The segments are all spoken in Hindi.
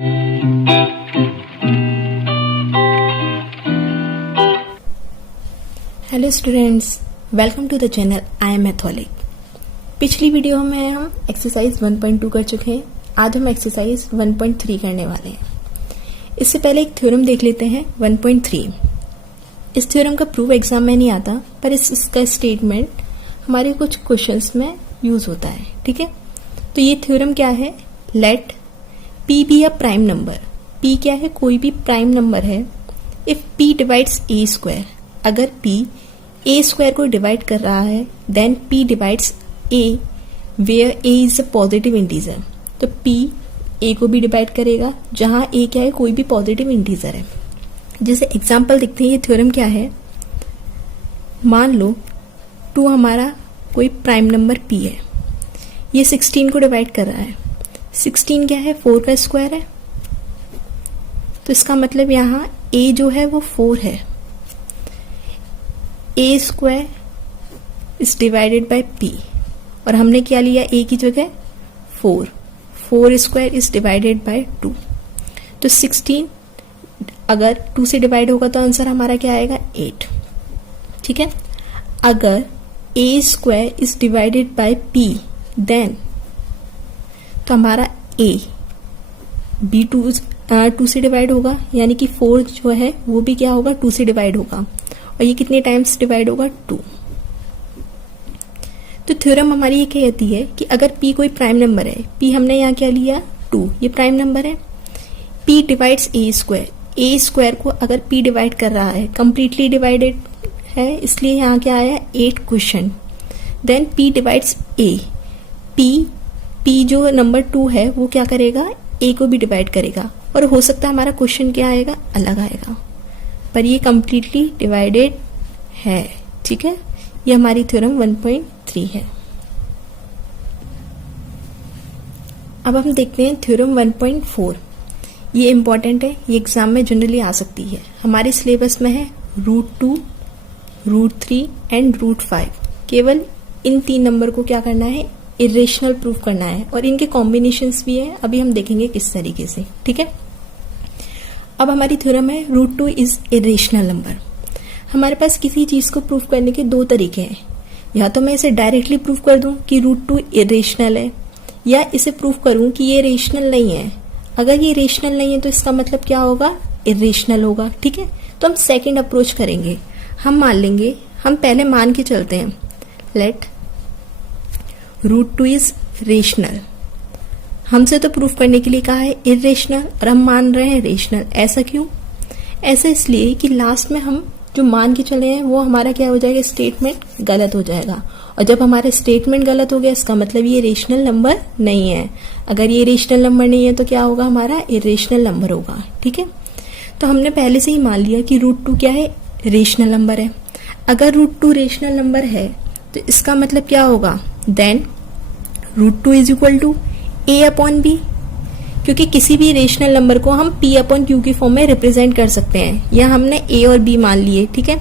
Hello students, welcome to the channel I am Matholic. पिछली वीडियो में हम एक्सरसाइज 1.2 कर चुके हैं। आज हम एक्सरसाइज 1.3 करने वाले हैं। इससे पहले एक थ्योरम देख लेते हैं 1.3। इस थ्योरम का प्रूफ एग्जाम में नहीं आता, पर इसका स्टेटमेंट हमारे कुछ क्वेश्चंस में यूज होता है। ठीक है, तो ये थ्योरम क्या है? Let p be a prime number. p क्या है? कोई भी प्राइम नंबर है। If p divides a square, अगर p a स्क्वायर को डिवाइड कर रहा है, then p divides a where a is a positive integer. तो p a को भी डिवाइड करेगा, जहां a क्या है? कोई भी पॉजिटिव इंटीजर है। जैसे एग्जांपल देखते हैं, ये थ्योरम क्या है। मान लो 2 हमारा कोई प्राइम नंबर p है, ये 16 को डिवाइड कर रहा है। 16 क्या है? 4 का स्क्वायर है। तो इसका मतलब यहाँ a जो है वो 4 है। a square is divided by p, और हमने क्या लिया? a की जगह 4। 4 स्क्वायर इज डिवाइडेड बाय 2। तो 16 अगर 2 से डिवाइड होगा तो आंसर हमारा क्या आएगा? 8। ठीक है, अगर a square is divided by p, then तो हमारा a भी 2 से डिवाइड होगा, यानी कि 4 जो है वो भी क्या होगा? 2 से डिवाइड होगा। और ये कितने टाइम्स डिवाइड होगा? 2। तो थ्योरम हमारी ये कहती है कि अगर p कोई प्राइम नंबर है, p हमने यहाँ क्या लिया? 2, ये प्राइम नंबर है। p divides a square, a square को अगर p डिवाइड कर रहा है, कंप्लीटली डिवाइडेड है, इसलिए यहाँ क्या आया? 8 question. Then p divides a, p जो नंबर 2 है वो क्या करेगा? a को भी डिवाइड करेगा, और हो सकता है हमारा क्वेश्चन क्या आएगा? अलग आएगा, पर ये कंप्लीटली डिवाइडेड है। ठीक है, ये हमारी थ्योरम 1.3 है। अब हम देखते हैं थ्योरम 1.4। ये इंपॉर्टेंट है, ये एग्जाम में जनरली आ सकती है। हमारे सिलेबस में है √2, √3 एंड √5। केवल इन 3 नंबर को क्या करना है? इरेशनल प्रूफ करना है, और इनके कॉम्बिनेशंस भी है, अभी हम देखेंगे किस तरीके से। ठीक है, अब हमारी थ्योरम है √2 इज इरेशनल नंबर। हमारे पास किसी चीज को प्रूफ करने के 2 तरीके हैं। या तो मैं इसे डायरेक्टली प्रूफ कर दूं कि √2 इरेशनल है, या इसे प्रूफ करूं कि ये रेशनल नहीं है। अगर ये रेशनल नहीं है तो इसका मतलब क्या होगा? इरेशनल होगा। ठीक है, तो हम सेकंड अप्रोच करेंगे। हम मान लेंगे, हम पहले मान के चलते हैं, लेट √2 इज रेशनल। हमसे तो प्रूफ करने के लिए कहा है इरेशनल, और हम मान रहे हैं रेशनल। ऐसा क्यों? ऐसा इसलिए कि लास्ट में हम जो मान के चले हैं वो हमारा क्या हो जाएगा? स्टेटमेंट गलत हो जाएगा, और जब हमारा स्टेटमेंट गलत हो गया इसका मतलब ये रेशनल नंबर नहीं है। अगर ये रेशनल नंबर नहीं है तो क्या होगा? हमारा इरेशनल नंबर होगा। ठीक है, तो हमने पहले से ही मान लिया कि √2 क्या है? रेशनल नंबर है। अगर √2 रेशनल नंबर है तो इसका मतलब क्या होगा? Then √2 is equal to a upon b, क्योंकि किसी भी रेशनल नंबर को हम p अपॉन q की फॉर्म में रिप्रेजेंट कर सकते हैं। यहाँ हमने a और b मान लिए। ठीक है,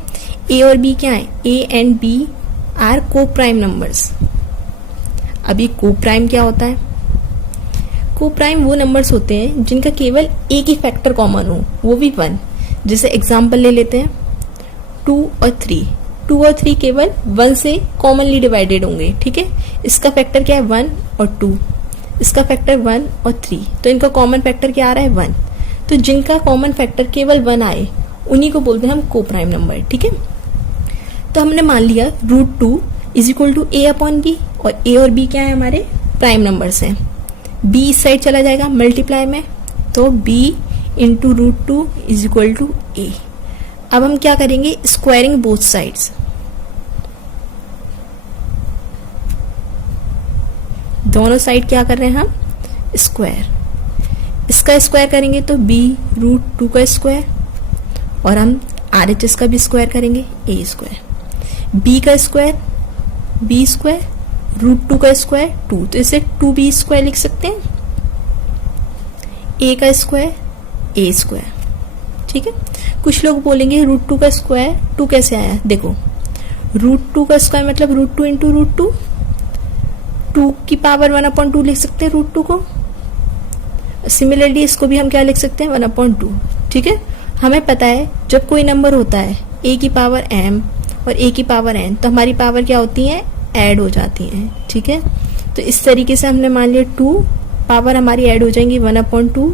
a और b क्या है? a and b are coprime numbers. अभी को प्राइम क्या होता है? को प्राइम वो नंबर्स होते हैं जिनका केवल एक ही फैक्टर कॉमन हो, वो भी 1। जैसे एग्जाम्पल ले लेते हैं 2 और 3। 2 और 3 केवल 1 से कॉमनली डिवाइडेड होंगे। ठीक है, इसका फैक्टर क्या है? 1 और 2। इसका फैक्टर 1 और 3, तो इनका कॉमन फैक्टर क्या आ रहा है? 1। तो जिनका कॉमन फैक्टर केवल 1 आए उन्हीं को बोलते हैं हम को प्राइम नंबर। ठीक है, तो हमने मान लिया √2 is equal to a upon b, और a और b क्या है? हमारे प्राइम नंबर्स हैं। b इस साइड चला जाएगा मल्टीप्लाई में, तो b into √2 is equal to a। अब हम क्या करेंगे? Squaring both sides. दोनों साइड क्या कर रहे हैं हम? स्क्वायर। इसका स्क्वायर करेंगे तो b √2 का स्क्वायर, और हम RHS का भी स्क्वायर करेंगे, a स्क्वायर। b का स्क्वायर b स्क्वायर, √2 का स्क्वायर 2, तो इसे 2b स्क्वायर लिख सकते हैं। a का स्क्वायर a स्क्वायर। ठीक है, कुछ लोग बोलेंगे √2 का स्क्वायर 2 कैसे आया? देखो, √2 का स्क्वायर मतलब √2 इंटू √2, 2 की पावर 1/2 लिख सकते हैं √2 को। सिमिलरली इसको भी हम क्या लिख सकते हैं 1/2। ठीक है, हमें पता है जब कोई नंबर होता है a की पावर m और a की पावर n, तो हमारी पावर क्या होती है, ऐड हो जाती हैं। ठीक है, तो इस तरीके से हमने मान लिया 2 पावर हमारी ऐड हो जाएंगी 1/2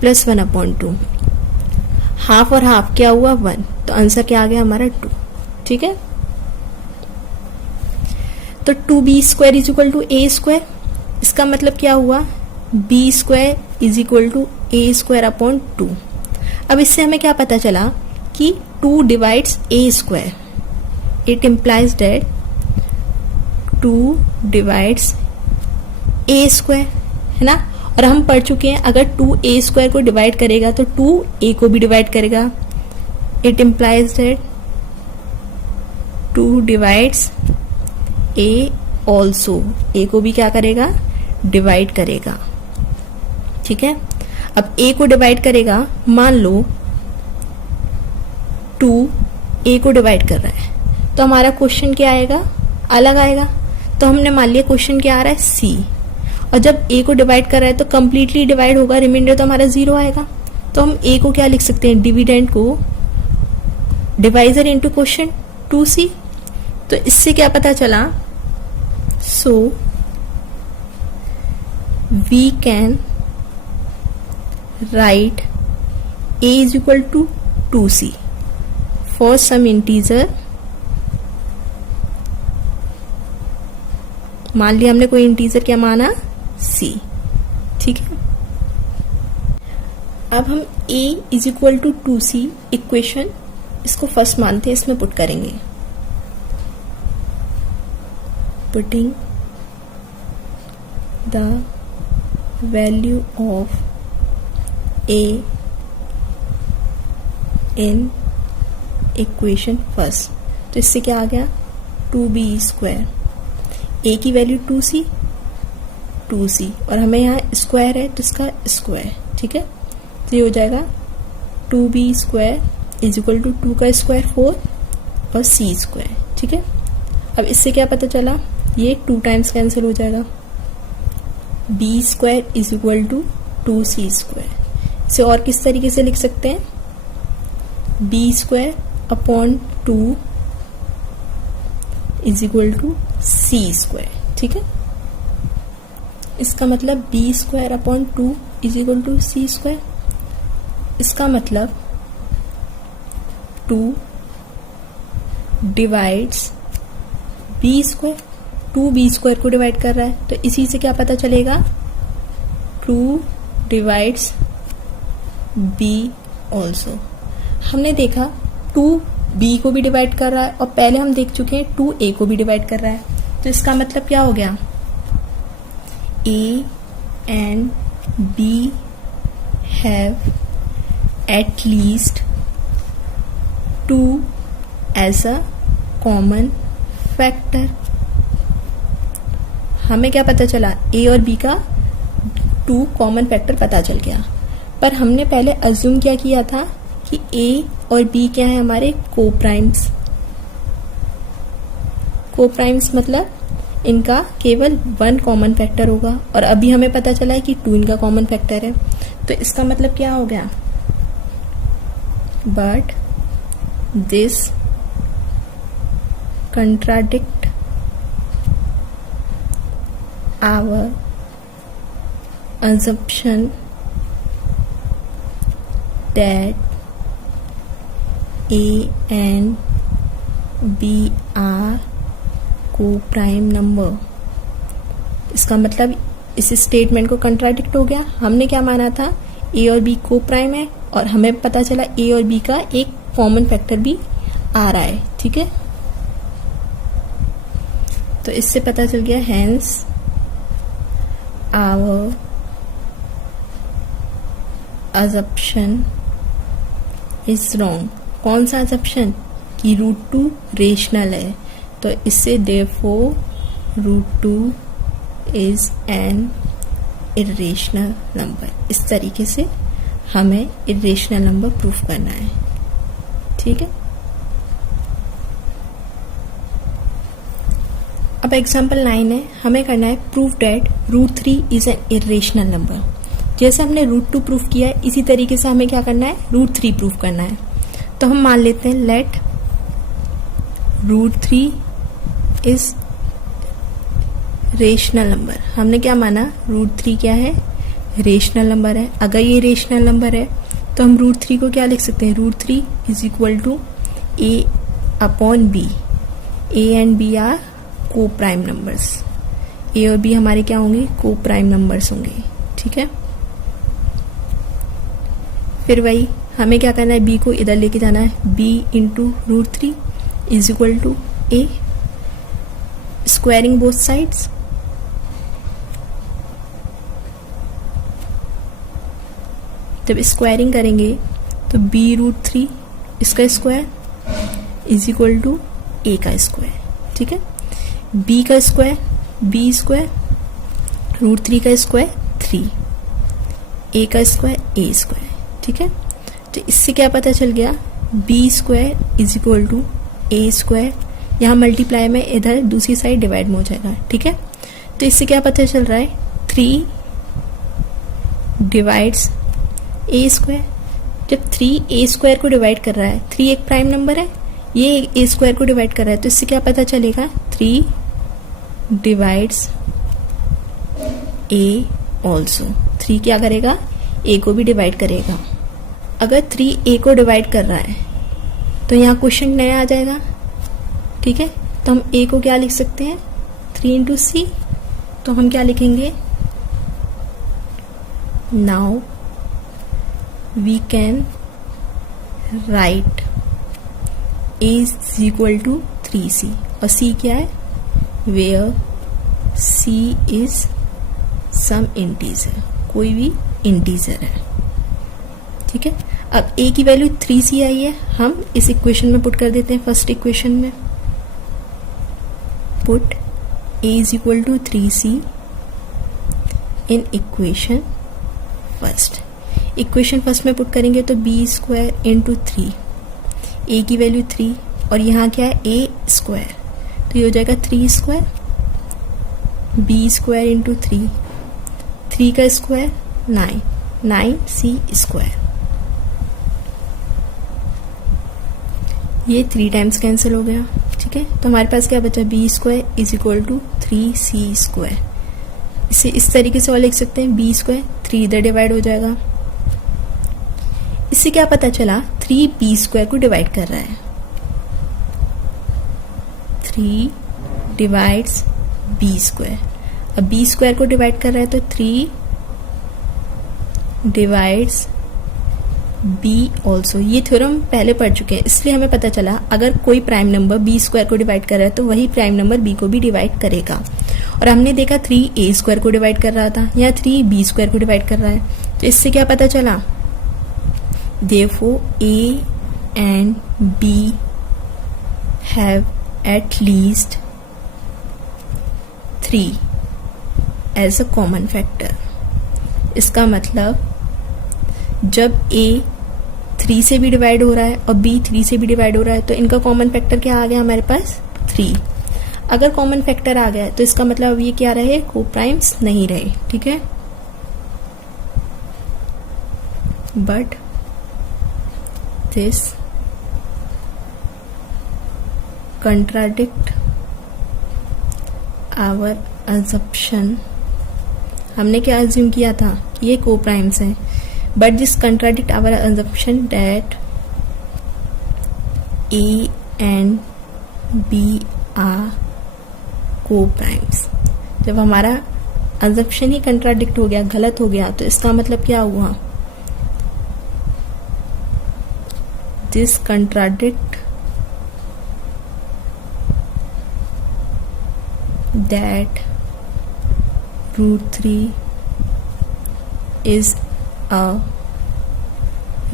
प्लस 1/2, हाफ और हाफ क्या हुआ 1, तो आंसर क्या आ गया हमारा 2। ठीक है, तो 2b² is equal to a², इसका मतलब क्या हुआ, b² is equal to a² / 2। अब इससे हमें क्या पता चला कि 2 divides a², it implies that 2 divides a², है ना। और हम पढ़ चुके हैं अगर 2 a² को डिवाइड करेगा तो 2 a को भी डिवाइड करेगा, it implies that 2 divides a also, a को भी क्या करेगा, डिवाइड करेगा। ठीक है, अब a को डिवाइड करेगा, मान लो 2 a को डिवाइड कर रहा है, तो हमारा क्वेश्चन क्या आएगा, अलग आएगा। तो हमने मान लिया क्वेश्चन क्या आ रहा है c, और जब a को डिवाइड कर रहा है तो कंप्लीटली डिवाइड होगा, रिमाइंडर तो हमारा 0 आएगा। तो हम a को क्या लिख सकते हैं, डिविडेंड को डिवाइजर इनटू क्वेश्चन 2c। तो इससे क्या पता चला, so we can write a is equal to 2c for some integer। मान लिया हमने कोई इंटीजर क्या माना, c। ठीक है, अब हम a is equal to 2c equation, इसको फर्स्ट मानते हैं, इसमें पुट करेंगे, putting the value of a in equation first. तो इससे क्या आ गया, 2b², a की वैल्यू 2c और हमें यहाँ स्क्वायर है तो इसका स्क्वायर। ठीक है, तो ये हो जाएगा 2b² इज इक्वल टू 2 का स्क्वायर 4 और c²। ठीक है, अब इससे क्या पता चला, ये 2 टाइम्स कैंसिल हो जाएगा, b² is equal to 2c²। इसे और किस तरीके से लिख सकते हैं, b² upon 2 is equal to c²। ठीक है, इसका मतलब b² upon 2 is equal to c²। इसका मतलब 2 डिवाइड्स b², 2 b² को डिवाइड कर रहा है, तो इसी से क्या पता चलेगा, 2 डिवाइड्स b ऑल्सो। हमने देखा 2 b को भी डिवाइड कर रहा है और पहले हम देख चुके हैं 2 a को भी डिवाइड कर रहा है, तो इसका मतलब क्या हो गया, a and b have at least 2 as a common factor। हमें क्या पता चला, a और b का 2 कॉमन फैक्टर पता चल गया। पर हमने पहले अज्यूम क्या किया था कि a और b क्या है, हमारे कोप्राइम्स। कोप्राइम्स मतलब इनका केवल 1 कॉमन फैक्टर होगा, और अभी हमें पता चला है कि 2 इनका कॉमन फैक्टर है। तो इसका मतलब क्या हो गया, but this contradict our assumption that a and b are co-prime number। इसका मतलब इस स्टेटमेंट को कंट्राडिक्ट हो गया। हमने क्या माना था, a और b को प्राइम है, और हमें पता चला a और b का एक कॉमन फैक्टर भी आ रहा है। ठीक है, तो इससे पता चल गया hence our assumption is wrong। कौन सा assumption, कि √2 रेशनल है, तो इससे therefore √2 is an irrational number। इस तरीके से हमें irrational नंबर प्रूफ करना है। ठीक है, अब एग्जाम्पल 9 है, हमें करना है proof that √3 is an irrational number. जैसे हमने रूट 2 प्रूफ किया है इसी तरीके से हमें क्या करना है, रूट 3 प्रूफ करना है। तो हम मान लेते हैं let root 3 is rational number. हमने क्या माना, रूट 3 क्या है, रेशनल नंबर है। अगर ये रेशनल नंबर है तो हम रूट 3 को क्या लिख सकते हैं, root 3 is equal to a upon b. A and b are coprime numbers. A और बी हमारे क्या होंगे, को प्राइम नंबर्स होंगे। ठीक है, फिर वही हमें क्या करना है, बी को इधर लेके जाना है। B into root 3 is equal to a, squaring both sides. जब स्क्वायरिंग करेंगे तो बी रूट 3 इसका square is equal to a का स्क्वायर। ठीक है, बी का स्क्वायर बी स्क्वायर, रूट 3 का स्क्वायर 3, ए का स्क्वायर ए स्क्वायर। ठीक है, तो इससे क्या पता चल गया, b square is equal to a square. यहाँ मल्टीप्लाई में इधर दूसरी साइड डिवाइड में हो जाएगा। ठीक है, तो इससे क्या पता चल रहा है, 3 डिवाइड्स ए स्क्वायर। जब 3 ए स्क्वायर को डिवाइड कर रहा है, 3 एक प्राइम नंबर है, ये ए स्क्वायर को डिवाइड कर रहा है, तो इससे क्या पता चलेगा, 3 डिवाइड्स ए ऑल्सो। 3 क्या करेगा, ए को भी डिवाइड करेगा। अगर 3 ए को डिवाइड कर रहा है तो यहाँ क्वेश्चन नया आ जाएगा। ठीक है, तो हम ए को क्या लिख सकते हैं, 3 इंटू सी। तो हम क्या लिखेंगे, now we can write a is equal to 3c। और c क्या है, where c is some integer, कोई भी इंटीजर है। ठीक है, अब a की वैल्यू 3c आई है, हम इस इक्वेशन में पुट कर देते हैं। फर्स्ट इक्वेशन में put a is equal to 3c in equation first. Equation first में पुट करेंगे तो बी स्क्वायर इंटू 3, ए की वैल्यू 3 और यहाँ क्या है, ए स्क्वायर, तो ये हो जाएगा 3 स्क्वायर, बी स्क्वायर इंटू 3, 3 का स्क्वायर 9, 9c स्क्वायर। ये 3 टाइम्स कैंसिल हो गया। ठीक है, तो हमारे पास क्या बचा, b square is equal to 3c square. इसे इस तरीके से और लिख सकते हैं, बी स्क्वायर 3 इधर डिवाइड हो जाएगा। इससे क्या पता चला, 3 बी स्क्वायर को डिवाइड कर रहा है। 3 डिवाइड्स बी स्क्वायर। अब बी स्क्वायर को डिवाइड कर रहा है तो 3 डिवाइड्स बी ऑल्सो। ये थ्योरम पहले पढ़ चुके हैं, इसलिए हमें पता चला अगर कोई प्राइम नंबर बी स्क्वायर को डिवाइड कर रहा है तो वही प्राइम नंबर बी को भी डिवाइड करेगा। और हमने देखा 3 ए स्क्वायर को डिवाइड कर रहा था, यहाँ 3 बी स्क्वायर को डिवाइड कर रहा है। तो इससे क्या पता चला, therefore A and B have at least 3 as a common factor। इसका मतलब जब A 3 से भी डिवाइड हो रहा है और B 3 से भी डिवाइड हो रहा है तो इनका कॉमन फैक्टर क्या आ गया हमारे पास, 3। अगर कॉमन फैक्टर आ गया तो इसका मतलब अब ये क्या रहे, को प्राइम्स नहीं रहे। ठीक है, but this contradict our assumption। हमने क्या अज्यूम किया था कि ये को प्राइम्स हैं, but this contradict our assumption that A and B are coprimes. जब हमारा assumption ही कंट्राडिक्ट हो गया, गलत हो गया, तो इसका मतलब क्या हुआ, this contradict that root 3 is a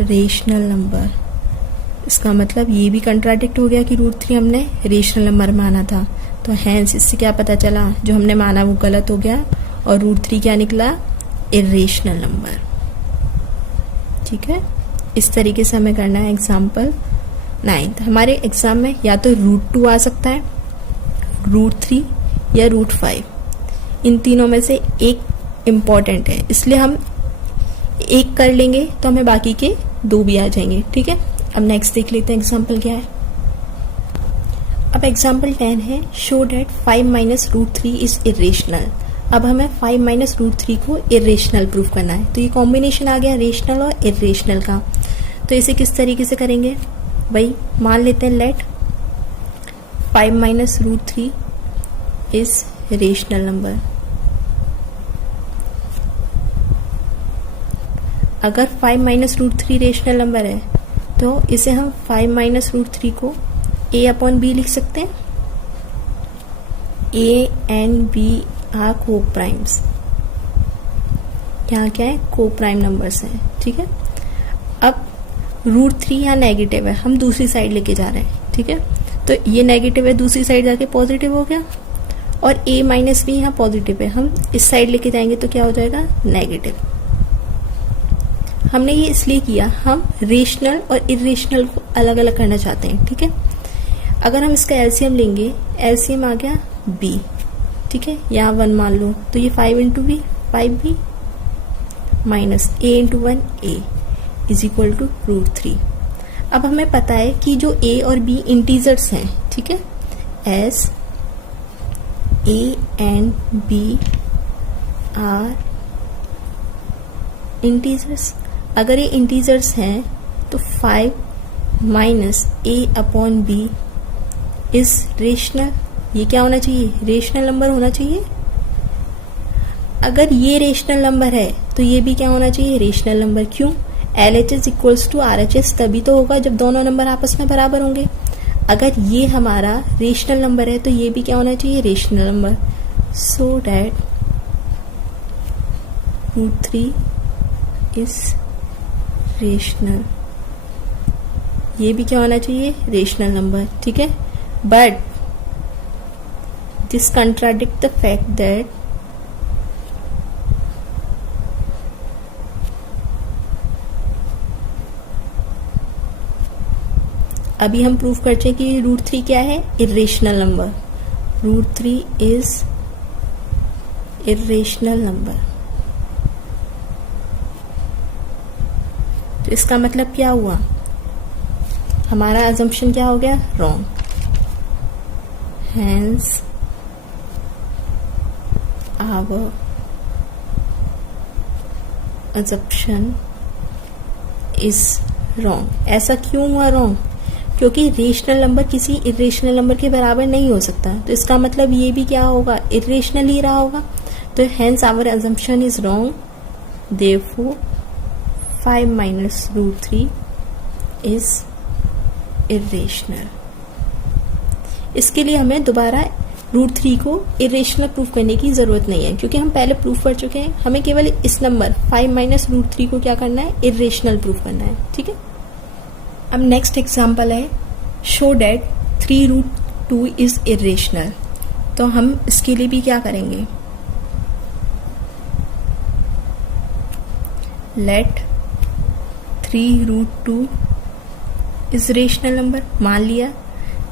rational number। इसका मतलब ये भी कंट्राडिक्ट हो गया कि रूट 3 हमने रेशनल नंबर माना था, तो हैंस इससे क्या पता चला, जो हमने माना वो गलत हो गया और रूट 3 क्या निकला, इरेशनल नंबर। ठीक है, इस तरीके से हमें करना है। एग्जाम्पल 9, हमारे एग्जाम में या तो रूट 2 आ सकता है, रूट 3 या रूट 5। इन तीनों में से एक इम्पॉर्टेंट है, इसलिए हम एक कर लेंगे तो हमें बाकी के 2 भी आ जाएंगे। ठीक है, अब नेक्स्ट देख लेते हैं एग्जाम्पल क्या है। अब एग्जाम्पल 10 है, show that 5 minus root 3 is irrational. अब हमें 5 माइनस रूट 3 को इरेशनल प्रूव करना है। तो ये कॉम्बिनेशन आ गया रेशनल और इरेशनल का। तो इसे किस तरीके से करेंगे भाई, मान लेते हैं let 5 minus root 3 is rational number. अगर 5 माइनस रूट 3 रेशनल नंबर है तो इसे हम 5 माइनस रूट 3 को a अपॉन बी लिख सकते हैं। a एंड b आर को प्राइम्स, यहाँ क्या है, को प्राइम नंबर्स हैं। ठीक है, अब रूट 3 यहाँ नेगेटिव है, हम दूसरी साइड लेके जा रहे हैं। ठीक है, तो ये नेगेटिव है, दूसरी साइड जाके पॉजिटिव हो गया, और a माइनस बी यहाँ पॉजिटिव है, हम इस साइड लेके जाएंगे तो क्या हो जाएगा, नेगेटिव। हमने ये इसलिए किया, हम रेशनल और इरेशनल को अलग अलग करना चाहते हैं। ठीक है, अगर हम इसका एलसीएम लेंगे, एलसीएम आ गया b। ठीक है, यहाँ 1 मान लो, तो ये 5 into b 5b minus a into 1 a is equal to root 3। अब हमें पता है कि जो a और b इंटीजर्स हैं, ठीक है, as a and b are integers. अगर ये इंटीजर्स हैं तो 5 minus a upon b is rational. ये क्या होना चाहिए, रेशनल नंबर होना चाहिए। अगर ये रेशनल नंबर है तो ये भी क्या होना चाहिए, रेशनल नंबर। क्यों, LHS इक्वल्स टू RHS तभी तो होगा जब दोनों नंबर आपस में बराबर होंगे। अगर ये हमारा रेशनल नंबर है तो ये भी क्या होना चाहिए, rational number. So that root 3 is rational. ये भी क्या होना चाहिए, रेशनल नंबर। ठीक है, but this contradict the fact that अभी हम प्रूव करते हैं कि रूट 3 क्या है, irrational number. Root 3 is irrational number. तो इसका मतलब क्या हुआ, हमारा अजम्पशन क्या हो गया, wrong. Hence our assumption is wrong. ऐसा क्यों हुआ रॉन्ग, क्योंकि रेशनल नंबर किसी इरेशनल नंबर के बराबर नहीं हो सकता। तो इसका मतलब ये भी क्या होगा, इरेशनल ही रहा होगा। तो hence our assumption is wrong. Therefore 5 minus root 3 is irrational. इसके लिए हमें दोबारा रूट 3 को इरेशनल प्रूफ करने की जरूरत नहीं है, क्योंकि हम पहले प्रूफ कर चुके हैं। हमें केवल इस नंबर 5 माइनस रूट 3 को क्या करना है, इरेशनल प्रूफ करना है। ठीक है, अब नेक्स्ट एग्जाम्पल है, show that 3 root 2 is irrational. तो हम इसके लिए भी क्या करेंगे, let 3 root 2 is rational number. मान लिया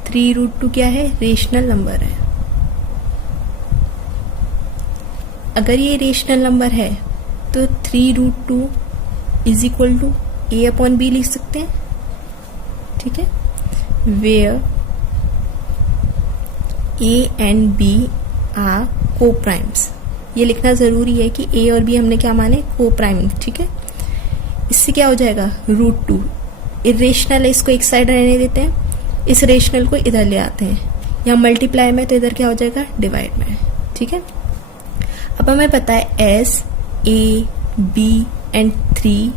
3 रूट 2 क्या है, रेशनल नंबर है। अगर ये रेशनल नंबर है तो 3 root 2 is equal to a upon b लिख सकते हैं। ठीक है, where a and b are coprimes. ये लिखना जरूरी है कि a और b हमने क्या माने, को प्राइम। ठीक है, इससे क्या हो जाएगा, रूट 2 इरेशनल है, इसको एक साइड रहने देते हैं, इस रेशनल को इधर ले आते हैं, यहाँ मल्टीप्लाई में तो इधर क्या हो जाएगा, डिवाइड में। ठीक है, अब हमें पता है s a b and 3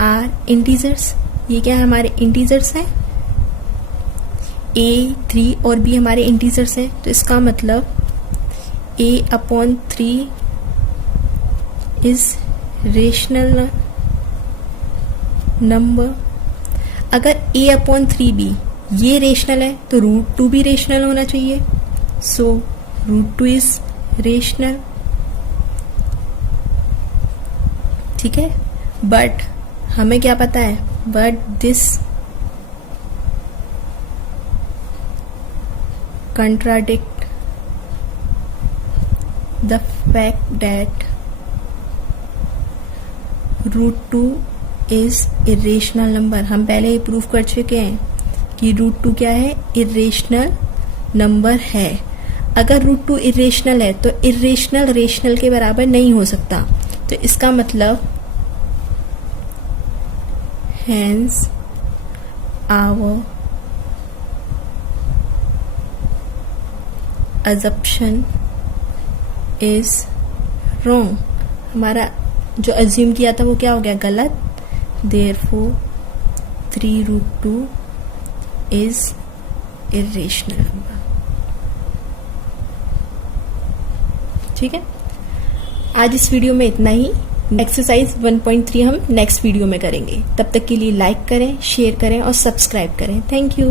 are integers. ये क्या है, हमारे इंटीजर्स हैं। a 3 और b हमारे इंटीजर्स हैं, तो इसका मतलब a upon 3 is rational number. अगर a अपॉन 3b ये रेशनल है तो रूट 2 भी रेशनल होना चाहिए। So root 2 is rational. ठीक है, बट हमें क्या पता है, but this contradict the fact that √2 is irrational number. हम पहले ही प्रूव कर चुके हैं कि √2 क्या है, इरेशनल नंबर है। अगर √2 इरेशनल है तो इरेशनल रेशनल के बराबर नहीं हो सकता। तो इसका मतलब hence our assumption is wrong। हमारा जो अज्यूम किया था वो क्या हो गया, गलत। therefore 3√2 is irrational number। ठीक है, आज इस वीडियो में इतना ही। एक्सरसाइज 1.3 हम नेक्स्ट वीडियो में करेंगे। तब तक के लिए लाइक करें, शेयर करें और सब्सक्राइब करें। Thank you.